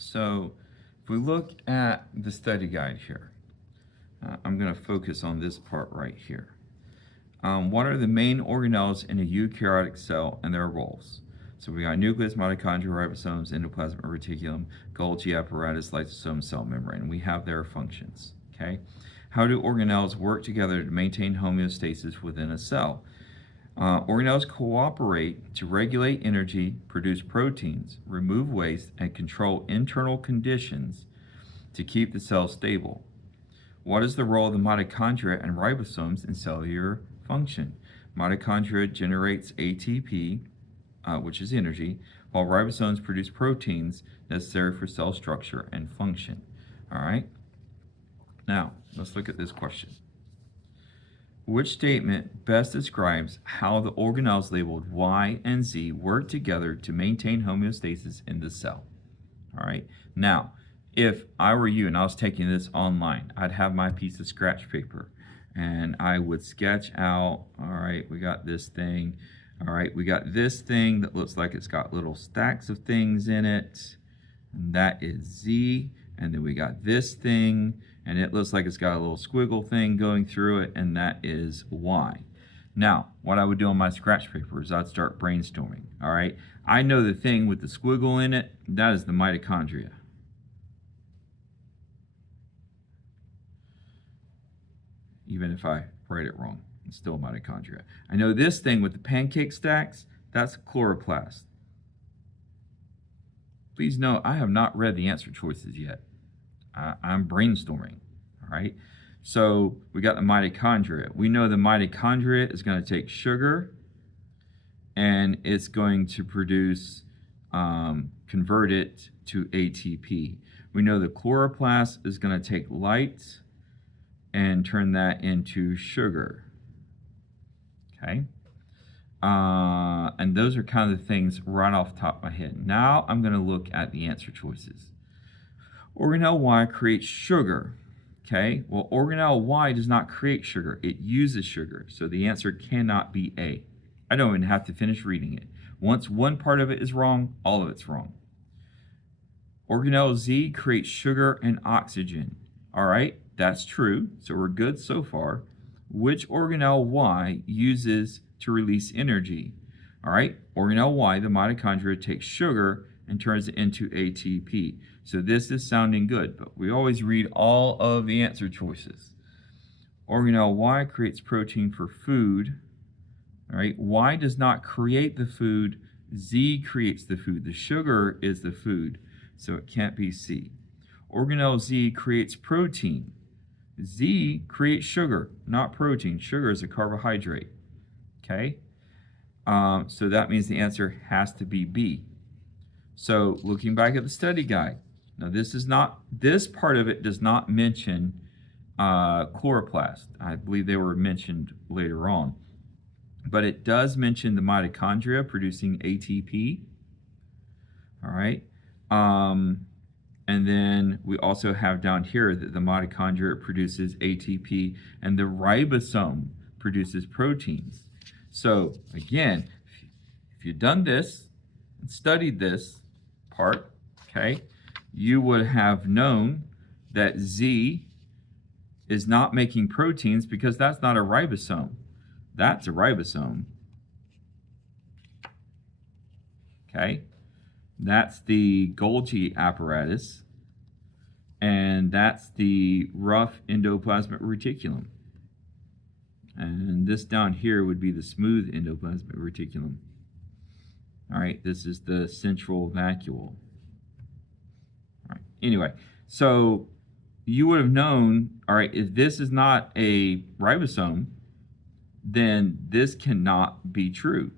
So if we look at the study guide here, I'm going to focus on this part right here. What are the main organelles in a eukaryotic cell and their roles? So we got nucleus, mitochondria, ribosomes, endoplasmic reticulum, Golgi apparatus, lysosome, cell membrane. We have their functions. Okay. How do organelles work together to maintain homeostasis within a cell? Organelles cooperate to regulate energy, produce proteins, remove waste, and control internal conditions to keep the cell stable. What is the role of the mitochondria and ribosomes in cellular function? Mitochondria generates ATP, which is energy, while ribosomes produce proteins necessary for cell structure and function. All right? Now, let's look at this question. Which statement best describes how the organelles labeled Y and Z work together to maintain homeostasis in the cell? All right. Now, if I were you and I was taking this online, I'd have my piece of scratch paper and I would sketch out, all right, we got this thing. All right, we got this thing that looks like it's got little stacks of things in it. And that is Z. And then we got this thing, and it looks like it's got a little squiggle thing going through it, and that is Y. Now, what I would do on my scratch paper is I'd start brainstorming, all right? I know the thing with the squiggle in it, that is the mitochondria. Even if I write it wrong, it's still mitochondria. I know this thing with the pancake stacks, that's chloroplast. Please note, I have not read the answer choices yet. I'm brainstorming, all right? So we got the mitochondria. We know the mitochondria is going to take sugar and it's going to produce, convert it to ATP. We know the chloroplast is going to take light and turn that into sugar, okay? And those are kind of the things right off the top of my head. Now I'm going to look at the answer choices. Organelle Y creates sugar. Okay, well, organelle Y does not create sugar. It uses sugar. So the answer cannot be A. I don't even have to finish reading it. Once one part of it is wrong, all of it's wrong. Organelle Z creates sugar and oxygen. All right, that's true. So we're good so far. Which organelle Y uses to release energy? All right, organelle Y, the mitochondria, takes sugar and turns it into ATP. So this is sounding good, but we always read all of the answer choices. Organelle Y creates protein for food. All right, Y does not create the food. Z creates the food. The sugar is the food, so it can't be C. Organelle Z creates protein. Z creates sugar, not protein. Sugar is a carbohydrate. Okay, so that means the answer has to be B. So looking back at the study guide, now this part of it does not mention chloroplast. I believe they were mentioned later on. But it does mention the mitochondria producing ATP. All right. And then we also have down here that the mitochondria produces ATP and the ribosome produces proteins. So again, if you've done this and studied this part, okay, you would have known that Z is not making proteins because that's not a ribosome. That's a ribosome. Okay, that's the Golgi apparatus, and that's the rough endoplasmic reticulum. And this down here would be the smooth endoplasmic reticulum. All right, this is the central vacuole. All right, anyway, so you would have known, all right, if this is not a ribosome, then this cannot be true.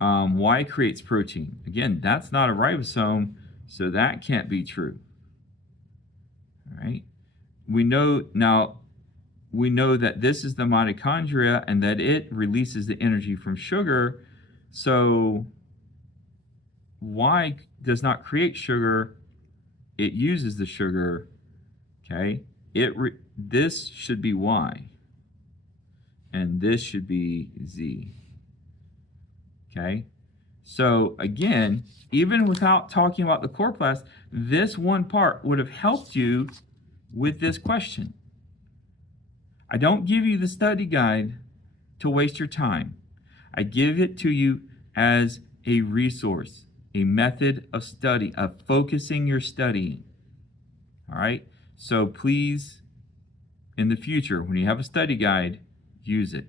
Y creates protein. Again, that's not a ribosome, so that can't be true. All right, we know that this is the mitochondria and that it releases the energy from sugar. So Y does not create sugar, it uses the sugar. Okay, this should be Y, and this should be Z. Okay, So again, even without talking about the chloroplast, this one part would have helped you with this question. I don't give you the study guide to waste your time. I give it to you as a resource, a method of study, of focusing your studying. All right? So please, in the future, when you have a study guide, use it.